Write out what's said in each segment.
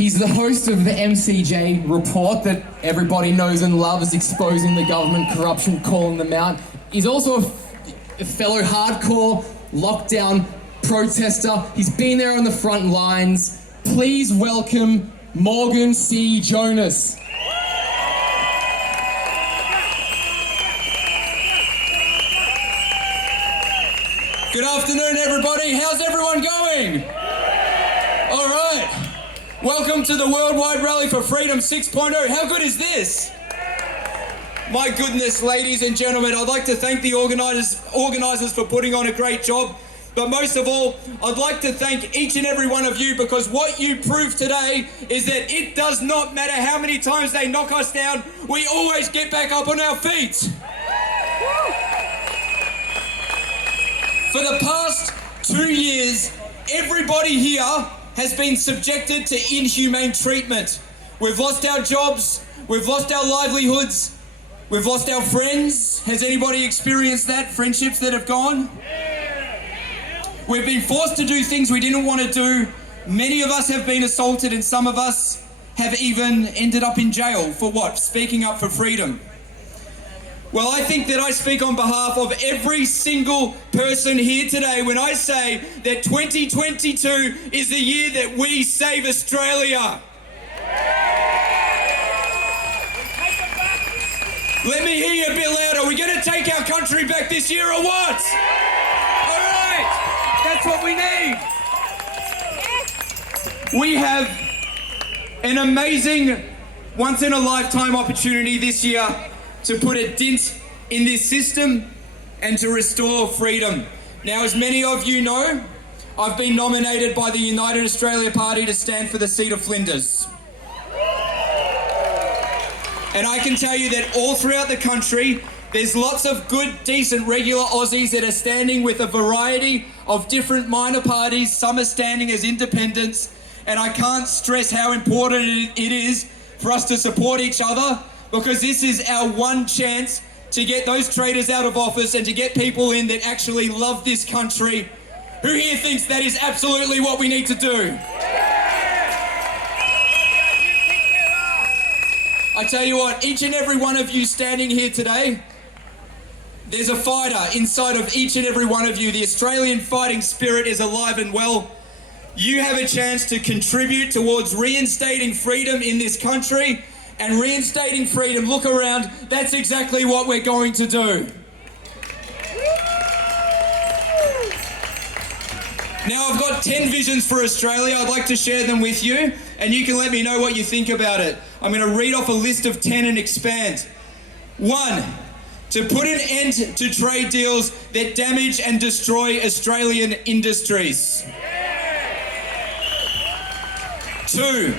He's the host of the MCJ report that everybody knows and loves, exposing the government corruption, calling them out. He's also a fellow hardcore lockdown protester. He's been there on the front lines. Please welcome Morgan C. Jonas. Good afternoon, everybody. How's everyone going? All right. Welcome to the Worldwide Rally for Freedom 6.0. How good is this? My goodness, ladies and gentlemen, I'd like to thank the organisers for putting on a great job. But most of all, I'd like to thank each and every one of you, because what you proved today is that it does not matter how many times they knock us down, we always get back up on our feet. For the past 2 years, everybody here has been subjected to inhumane treatment. We've lost our jobs, we've lost our livelihoods, we've lost our friends. Has anybody experienced that? Friendships that have gone? We've been forced to do things we didn't want to do. Many of us have been assaulted, and some of us have even ended up in jail for what? Speaking up for freedom. Well, I think that I speak on behalf of every single person here today when I say that 2022 is the year that we save Australia. Let me hear you a bit louder. Are we going to take our country back this year or what? All right, that's what we need. We have an amazing once-in-a-lifetime opportunity this year to put a dent in this system and to restore freedom. Now, as many of you know, I've been nominated by the United Australia Party to stand for the seat of Flinders. And I can tell you that all throughout the country, there's lots of good, decent, regular Aussies that are standing with a variety of different minor parties. Some are standing as independents. And I can't stress how important it is for us to support each other, because this is our one chance to get those traitors out of office and to get people in that actually love this country. Who here thinks that is absolutely what we need to do? I tell you what, each and every one of you standing here today, there's a fighter inside of each and every one of you. The Australian fighting spirit is alive and well. You have a chance to contribute towards reinstating freedom in this country. And reinstating freedom, look around, that's exactly what we're going to do. Now, I've got 10 visions for Australia. I'd like to share them with you, and you can let me know what you think about it. I'm going to read off a list of 10 and expand. 1, to put an end to trade deals that damage and destroy Australian industries. 2,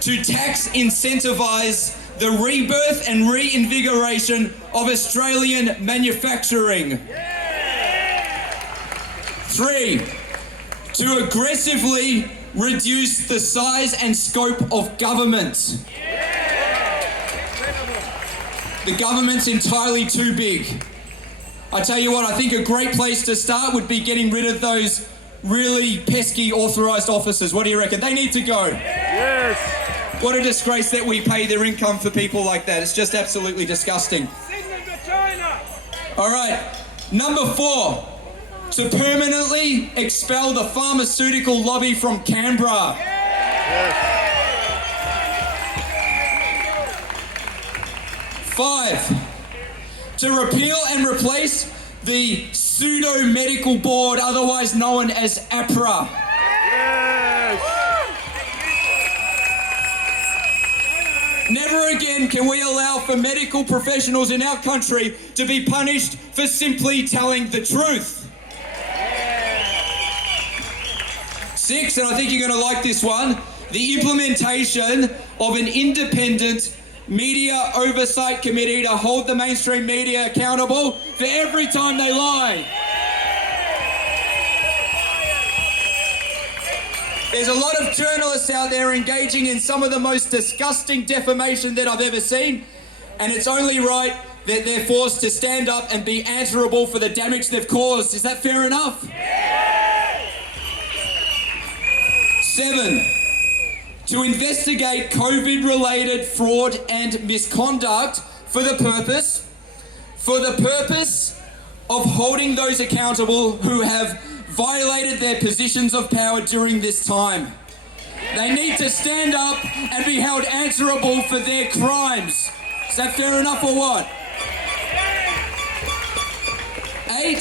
to tax incentivise the rebirth and reinvigoration of Australian manufacturing. 3, to aggressively reduce the size and scope of government. The government's entirely too big. I tell you what, I think a great place to start would be getting rid of those really pesky authorised officers. What do you reckon? They need to go. Yes. What a disgrace that we pay their income for people like that. It's just absolutely disgusting. Send them to China. All right, number 4, to permanently expel the pharmaceutical lobby from Canberra. Yes. 5, to repeal and replace the pseudo-medical board, otherwise known as APRA. Yes. Never again can we allow for medical professionals in our country to be punished for simply telling the truth. 6, and I think you're going to like this one, the implementation of an independent media oversight committee to hold the mainstream media accountable for every time they lie. There's a lot of journalists out there engaging in some of the most disgusting defamation that I've ever seen, and it's only right that they're forced to stand up and be answerable for the damage they've caused. Is that fair enough? 7, to investigate COVID-related fraud and misconduct for the purpose of holding those accountable who have violated their positions of power during this time. They need to stand up and be held answerable for their crimes. Is that fair enough or what? 8,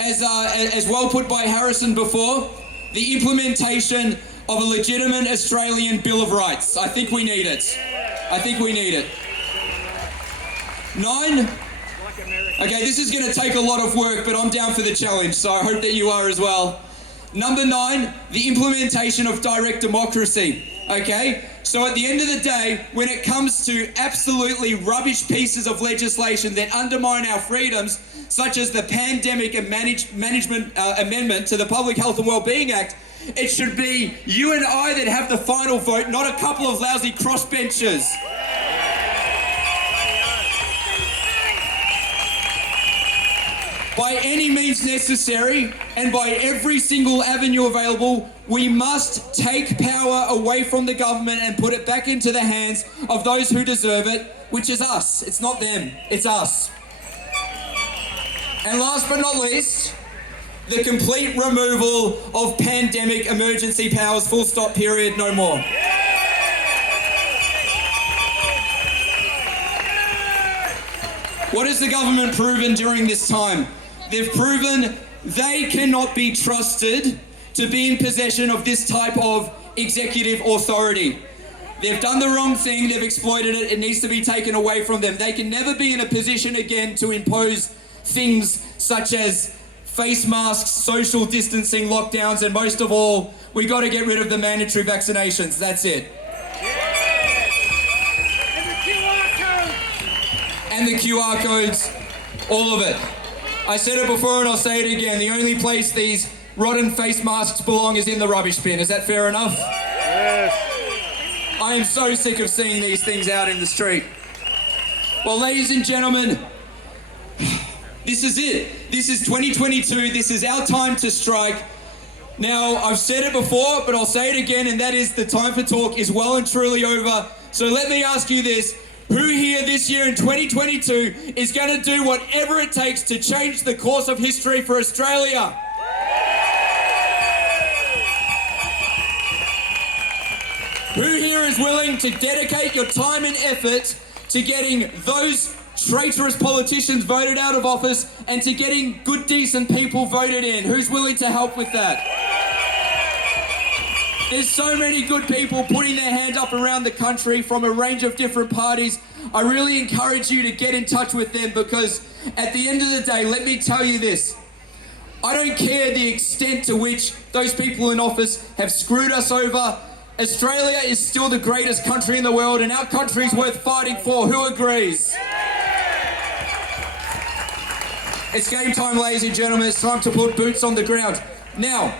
as well put by Harrison before, the implementation of a legitimate Australian Bill of Rights. I think we need it. 9, okay, this is going to take a lot of work, but I'm down for the challenge, so I hope that you are as well. Number 9, the implementation of direct democracy, okay? So at the end of the day, when it comes to absolutely rubbish pieces of legislation that undermine our freedoms, such as the Pandemic and Management Amendment to the Public Health and Wellbeing Act, it should be you and I that have the final vote, not a couple of lousy crossbenchers. By any means necessary and by every single avenue available, we must take power away from the government and put it back into the hands of those who deserve it, which is us. It's not them, it's us. And last but not least, the complete removal of pandemic emergency powers, full stop, period, no more. What has the government proven during this time? They've proven they cannot be trusted to be in possession of this type of executive authority. They've done the wrong thing, they've exploited it, it needs to be taken away from them. They can never be in a position again to impose things such as face masks, social distancing, lockdowns, and most of all, we got to get rid of the mandatory vaccinations. That's it. And the QR codes, all of it. I said it before and I'll say it again. The only place these rotten face masks belong is in the rubbish bin. Is that fair enough? Yes. I am so sick of seeing these things out in the street. Well, ladies and gentlemen, this is it. This is 2022. This is our time to strike. Now, I've said it before, but I'll say it again, and that is the time for talk is well and truly over. So let me ask you this. Who here this year in 2022 is going to do whatever it takes to change the course of history for Australia? Who here is willing to dedicate your time and effort to getting those traitorous politicians voted out of office and to getting good, decent people voted in? Who's willing to help with that? There's so many good people putting their hand up around the country from a range of different parties. I really encourage you to get in touch with them because at the end of the day, let me tell you this. I don't care the extent to which those people in office have screwed us over. Australia is still the greatest country in the world and our country's worth fighting for. Who agrees? It's game time, ladies and gentlemen. It's time to put boots on the ground. Now,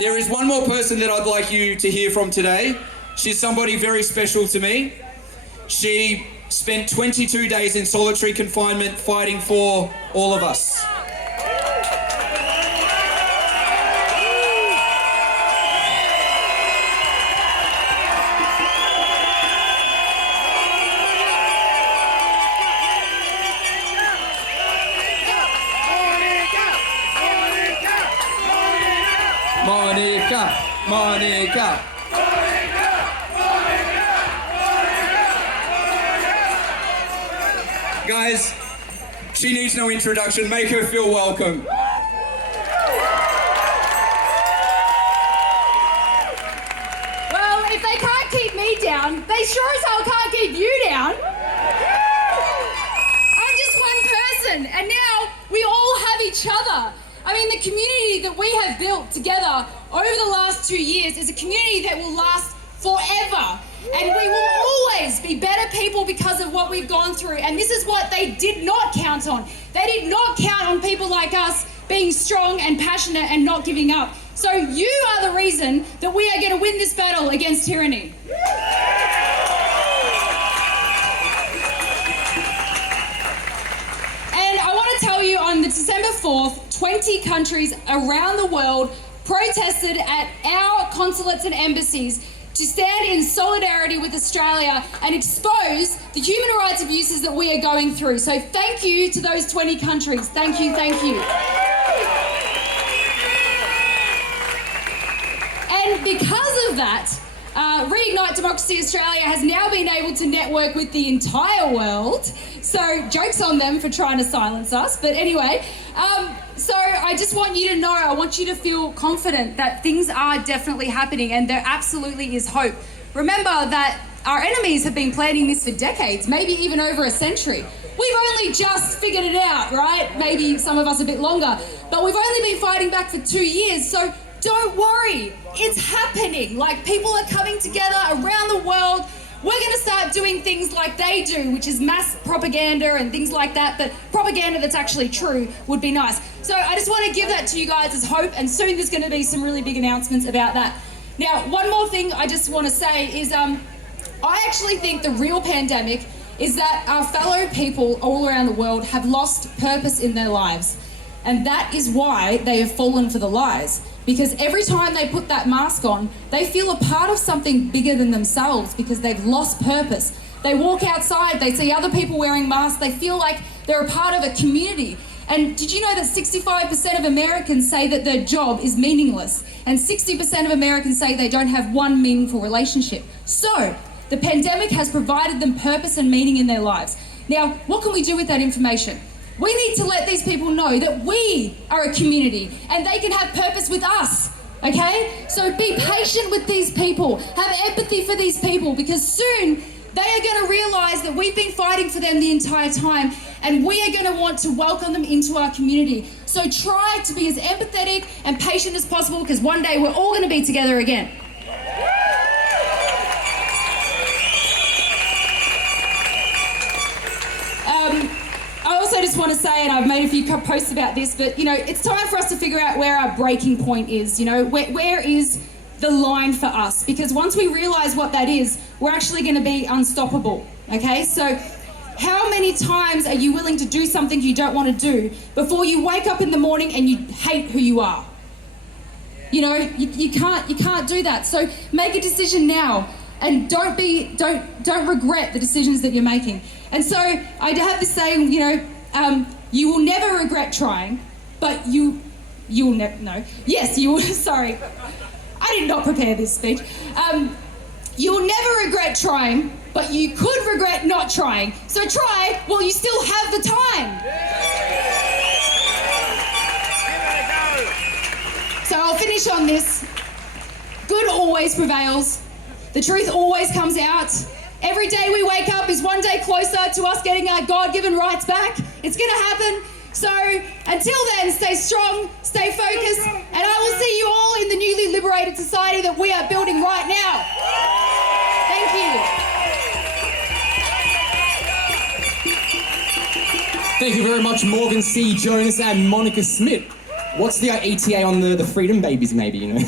there is one more person that I'd like you to hear from today. She's somebody very special to me. She spent 22 days in solitary confinement fighting for all of us. Monica. Guys, she needs no introduction. Make her feel welcome. Well, if they can't keep me down, they sure as hell can't keep you down. I'm just one person, and now we all have each other. I mean, the community that we have built together over the last 2 years is a community that will last forever. And we will always be better people because of what we've gone through. And this is what they did not count on. They did not count on people like us being strong and passionate and not giving up. So you are the reason that we are going to win this battle against tyranny. And I want to tell you, on the December 4th, 20 countries around the world protested at our consulates and embassies to stand in solidarity with Australia and expose the human rights abuses that we are going through. So thank you to those 20 countries. Thank you, thank you. And because of that, Reignite Democracy Australia has now been able to network with the entire world. So joke's on them for trying to silence us. But anyway, so I just want you to know, I want you to feel confident that things are definitely happening and there absolutely is hope. Remember that our enemies have been planning this for decades, maybe even over a century. We've only just figured it out, right? Maybe some of us a bit longer, but we've only been fighting back for 2 years. So don't worry, it's happening. Like, people are coming together around the world. We're going to start doing things like they do, which is mass propaganda and things like that, but propaganda that's actually true would be nice. So I just want to give that to you guys as hope, and soon there's going to be some really big announcements about that. Now, one more thing I just want to say is I actually think the real pandemic is that our fellow people all around the world have lost purpose in their lives. And that is why they have fallen for the lies. Because every time they put that mask on, they feel a part of something bigger than themselves because they've lost purpose. They walk outside, they see other people wearing masks, they feel like they're a part of a community. And did you know that 65% of Americans say that their job is meaningless? And 60% of Americans say they don't have one meaningful relationship. So, the pandemic has provided them purpose and meaning in their lives. Now, what can we do with that information? We need to let these people know that we are a community and they can have purpose with us, okay? So be patient with these people. Have empathy for these people, because soon they are going to realise that we've been fighting for them the entire time and we are going to want to welcome them into our community. So try to be as empathetic and patient as possible, because one day we're all going to be together again. I also just want to say, and I've made a few posts about this, but, you know, it's time for us to figure out where our breaking point is, you know, where is the line for us? Because once we realise what that is, we're actually going to be unstoppable, okay? So how many times are you willing to do something you don't want to do before you wake up in the morning and you hate who you are? You know, you can't do that. So make a decision now. And don't regret the decisions that you're making. And so I have this saying, you know, you will never regret trying, but you will never, no, yes, you will, sorry, I did not prepare this speech. You will never regret trying, but you could regret not trying. So try while you still have the time. So I'll finish on this. Good always prevails. The truth always comes out. Every day we wake up is one day closer to us getting our God-given rights back. It's going to happen. So until then, stay strong, stay focused, and I will see you all in the newly liberated society that we are building right now. Thank you. Thank you very much, Morgan C. Jonas and Monica Smith. What's the ETA on the Freedom Babies, maybe, you know?